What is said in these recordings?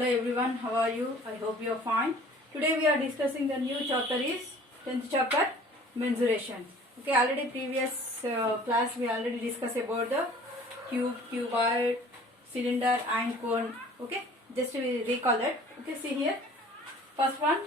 Hello everyone, how are you? I hope you are fine. Today we are discussing the new chapter is 10th chapter, mensuration. Okay, already previous class we already discussed about the cube, cuboid, cylinder and cone. Okay, just to recall it. Okay, see here. First one,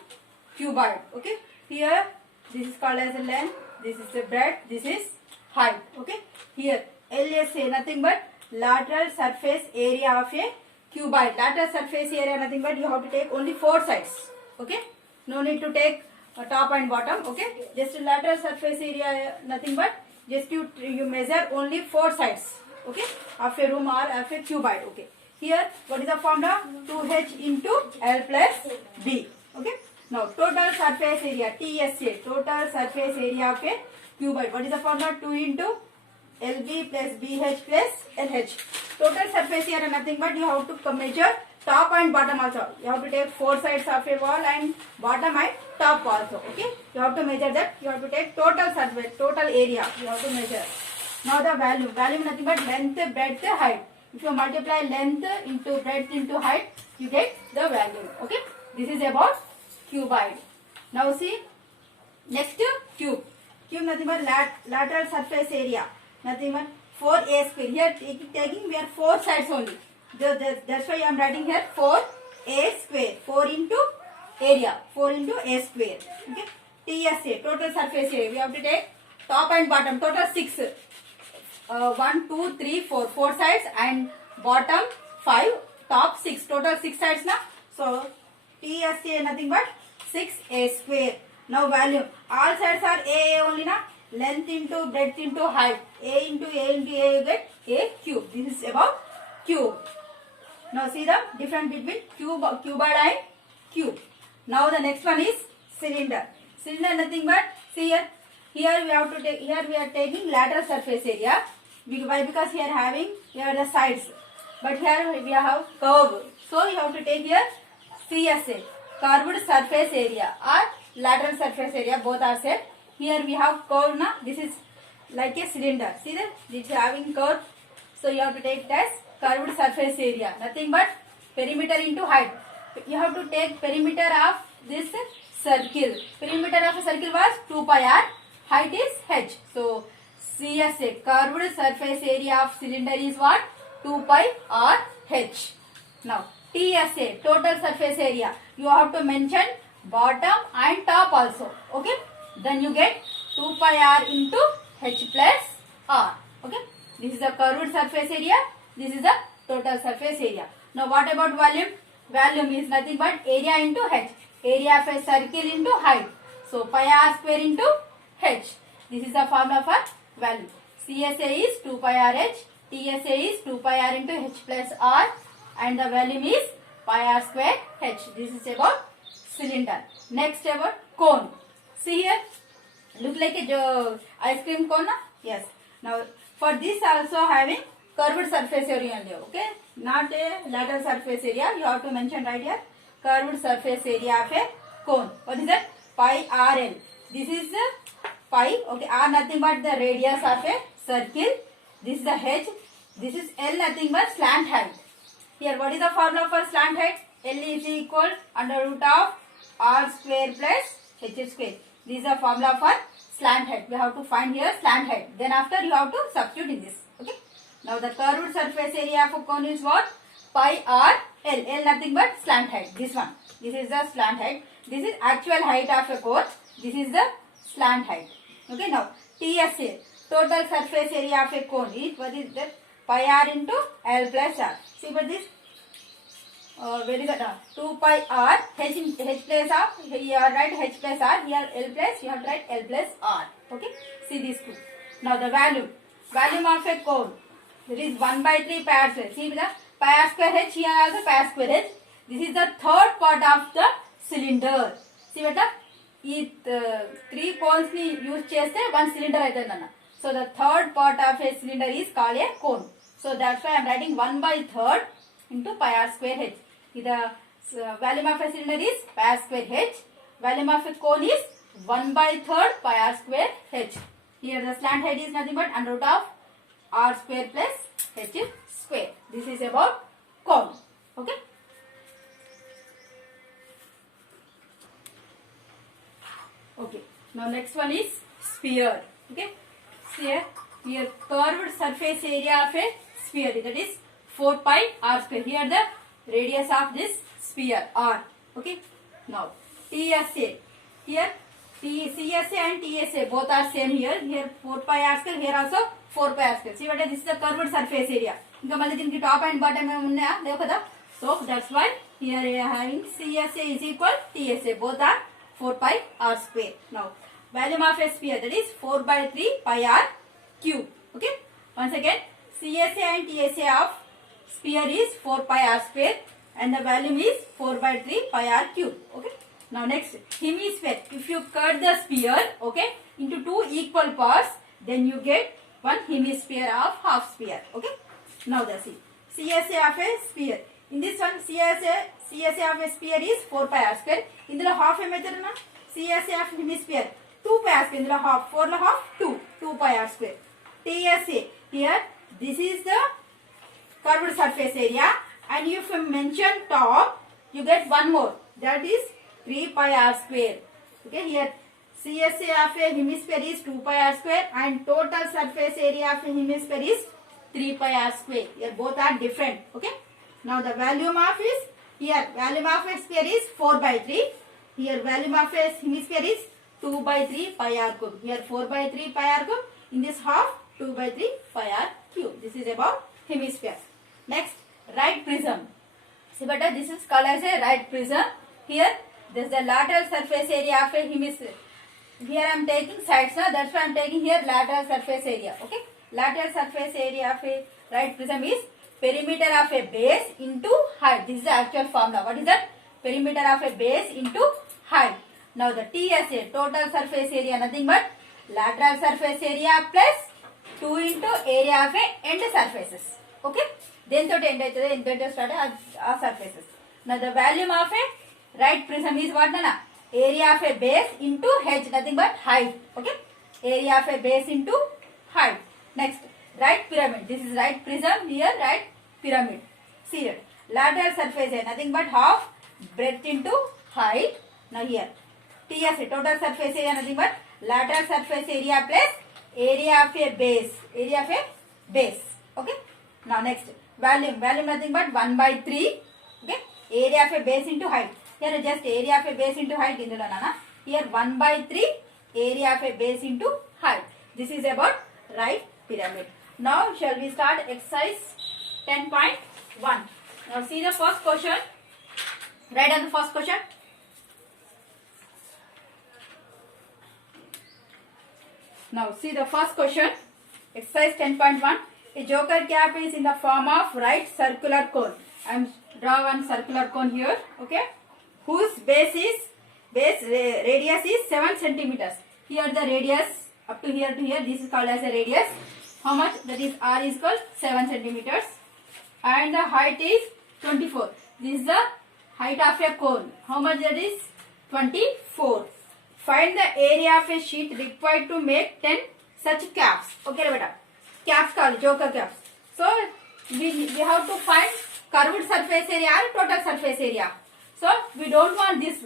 cuboid. Okay, here this is called as a length, this is the breadth, this is height. Okay, here LSA nothing but lateral surface area of a cuboid. Lateral surface area nothing but you have to take only 4 sides. Okay, no need to take top and bottom. Okay, just lateral surface area nothing but just you measure only 4 sides. Okay, of a room or of a cuboid. Okay, here what is the formula? 2h into L plus B. Okay, now total surface area TSA, total surface area of a cuboid. What is the formula? 2 into LB plus BH plus LH. Total surface area nothing but you have to measure top and bottom also. You have to take 4 sides of a wall and bottom and top also. Okay, you have to measure that. You have to take total surface, total area you have to measure. Now the value nothing but length, breadth, height. If you multiply length into breadth into height, you get the value. Okay, this is about cuboid. Now see next cube. Cube nothing but lateral surface area nothing but 4a square. Here taking we are 4 sides only. That's why I am writing here 4a square. 4 into area. 4 into a square. Okay. TSA total surface area. We have to take top and bottom. Total 6. 1, 2, 3, 4. 4 sides and bottom 5. Top 6. Total 6 sides now. So TSA nothing but 6a square. Now value. All sides are a only now. Length into breadth into height. A into A into A you get a cube. This is about cube. Now see the difference between cuboid and cube. Now the next one is cylinder. Cylinder nothing but see here. Here we have to take. Here we are taking lateral surface area. Why? Because here the sides. But here we have curve. So you have to take here CSA, curved surface area or lateral surface area. Both are same. Here we have curve now. This is like a cylinder. See that? This is having curve. So you have to take it as curved surface area. Nothing but perimeter into height. You have to take perimeter of this circle. Perimeter of a circle was 2 pi r. Height is h. So CSA, curved surface area of cylinder is what? 2 pi r h. Now TSA, total surface area. You have to mention bottom and top also. Okay. Then you get 2 pi r into h plus r. Okay. This is the curved surface area. This is the total surface area. Now what about volume? Volume is nothing but area into h. Area of a circle into height. So pi r square into h. This is the formula for value. CSA is 2 pi r h. TSA is 2 pi r into h plus r. And the volume is pi r square h. This is about cylinder. Next about cone. See here, look like a ice cream cone. Yes. Now for this also having curved surface area only. Okay, not a lateral surface area. You have to mention right here curved surface area of a cone. What is that? Pi RL. This is pi. Okay, R nothing but the radius of a circle. This is the h. This is L nothing but slant height. Here what is the formula for slant height? L is equal under root of R square plus h square. This is the formula for slant height. We have to find here slant height. Then after you have to substitute in this. Okay. Now the curved surface area of a cone is what? Pi r L. L nothing but slant height. This one. This is the slant height. This is actual height of a cone. This is the slant height. Okay. Now TSA, total surface area of a cone is what is that? Pi r into L plus r. See what this? Where is that? 2 pi r h plus r. Here you write h plus r. Here L plus you have to write L plus r. Okay. See these two. Now the volume of a cone. There is 1 by 3 pi r square. See the pi r square h. Here also pi r square h. This is the third part of the cylinder. See what? These 3 cones ni use cheste one cylinder aitadana. So the third part of a cylinder is called a cone. So that's why I am writing 1 by 3rd into pi r square h. The volume of a cylinder is pi r square h. Volume of a cone is 1 by 3rd pi r square h. Here the slant height is nothing but under root of r square plus h square. This is about cone. Okay. Now next one is sphere. Okay, here curved surface area of a sphere, that is 4 pi r square. Here the radius of this sphere r. Okay, now TSA, here CSA and TSA both are same here. Here 4 pi r square, here also 4 pi r square. See what this is the curved surface area. ఇంకా మళ్ళీ దీనికి top and bottom ఏమైనా ఉన్నాయా? లేవు కదా. So that's why here we are having CSA is equal TSA, both are 4 pi r square. Now volume of a sphere, that is 4 by 3 pi r cube. Okay, once again CSA and TSA of sphere is 4 pi r square and the volume is 4 by 3 pi r cube. Okay, now next hemisphere. If you cut the sphere, okay, into two equal parts, then you get one hemisphere of half sphere. Okay, now the CSA of a sphere. In this one CSA of a sphere is 4 pi r square. ఇందులో half ఏమైతుందన్నా? CSA of hemisphere 2 pi r square. ఇందులో half 4 లో half 2 pi r square. TSA, here this is the curved surface area, and if you mention top, you get one more, that is 3 pi r square. Okay, here CSA of a hemisphere is 2 pi r square and total surface area of a hemisphere is 3 pi r square. Here both are different. Okay, now the volume of is, here volume of a sphere is 4 by 3. Here volume of a hemisphere is 2 by 3 pi r cube. Here 4 by 3 pi r cube. In this half 2 by 3 pi r cube. This is about hemisphere. Next, right prism. See better, this is called as a right prism. Here this is the lateral surface area of a hemisphere. Here I am taking sides now, that's why I am taking here lateral surface area. Okay, lateral surface area of a right prism is perimeter of a base into height. This is the actual formula. What is that? Perimeter of a base into height. Now the TSA, total surface area, nothing but lateral surface area plus 2 into area of a end surfaces. Okay, then to end into start a surfaces. Now the volume of a right prism is what na? Area of a base into h, nothing but height. Okay, area of a base into height. Next, right pyramid. This is right prism, here right pyramid. See here, lateral surface area, nothing but half breadth into height. Now here TSA, total surface area, nothing but lateral surface area plus area of a base, area of a base. Okay, now next volume nothing but 1 by 3. Okay, area of a base into height. Here just area of a base into height indulo nana. Here 1 by 3 area of a base into height. This is about right pyramid. Now shall we start exercise 10.1. Now see the first question. Write down the first question. Now see the first question. Exercise 10.1. A joker cap is in the form of right circular cone. I am draw one circular cone here. Okay, whose radius is 7 centimeters. Here the radius up to here, this is called as a radius. How much? That is r is equal 7 centimeters and the height is 24. This is the height of a cone. How much that is? 24. Find the area of a sheet required to make 10 such caps. Okay beta, caps called joker caps. So we have to find curved surface area or total surface area. So we don't want this.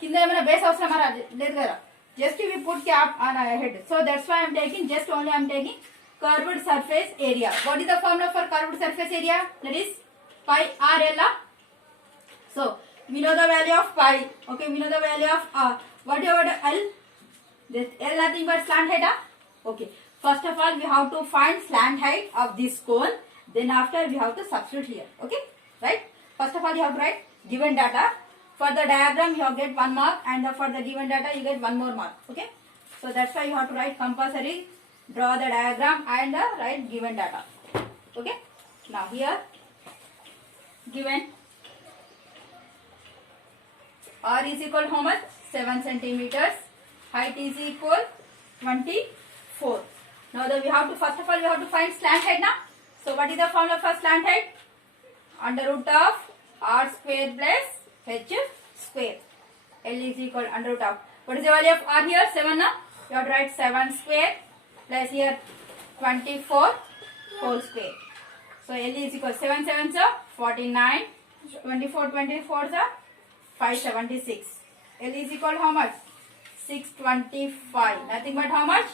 Kinda emana base avasarama ledhu kada. Just we put cap on our head. So that's why I am taking just only I am taking curved surface area. What is the formula for curved surface area? That is pi r l. So we know the value of pi. Okay, we know the value of r. What about l? This l nothing but slant height. Okay, first of all we have to find slant height of this cone. Then after we have to substitute here. Okay, right? First of all you have to write given data. For the diagram you have get 1 mark and for the given data you get 1 more mark. Okay, so that's why you have to write compulsory, draw the diagram and write given data. Okay, now here given r is equal how much? 7 centimeters. Height is equal 24. Now we have to first of all we have to find slant height now. So what is the formula for slant height? Under root of r square plus h square. L is equal under root of. What is the value of r here? 7 now. You have to write 7 square plus here 24 whole square. So L is equal 7 7s are 49. 24 24s are 576. L is equal how much? 625. Nothing but how much?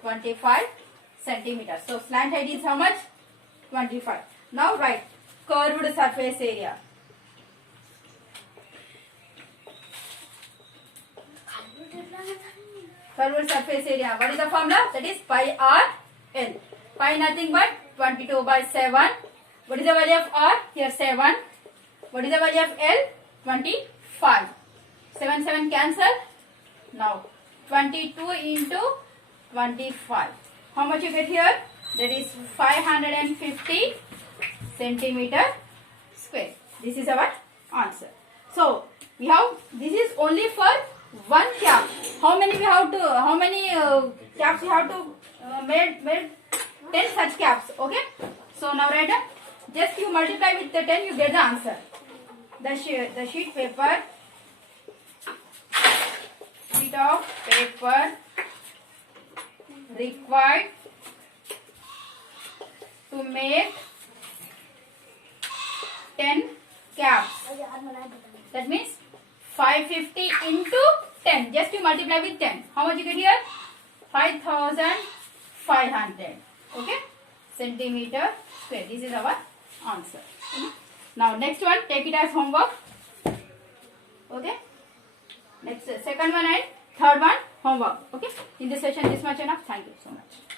25 centimeters. So slant height is how much? 25. Now write curved surface area. Curved surface area. What is the formula? That is pi r L. Pi nothing but 22 by 7. What is the value of r? Here 7. What is the value of L? 25. 7 7 cancel. Now 22 into 25. How much you get here? That is 550 centimeter square. This is our answer. So we have, this is only for one cap. How many we have to, how many caps we have to made 10 such caps. Okay. So now write down. Just you multiply with the 10, you get the answer. The sheet of paper required to make 10 caps. That means 550 into 10. Just you multiply with 10. How much you get here? 5,500. Okay? Centimeter square. This is our answer. Now next one, take it as homework. Okay? Next, second one and third one, homework. Okay? In this session, this much enough. Thank you so much.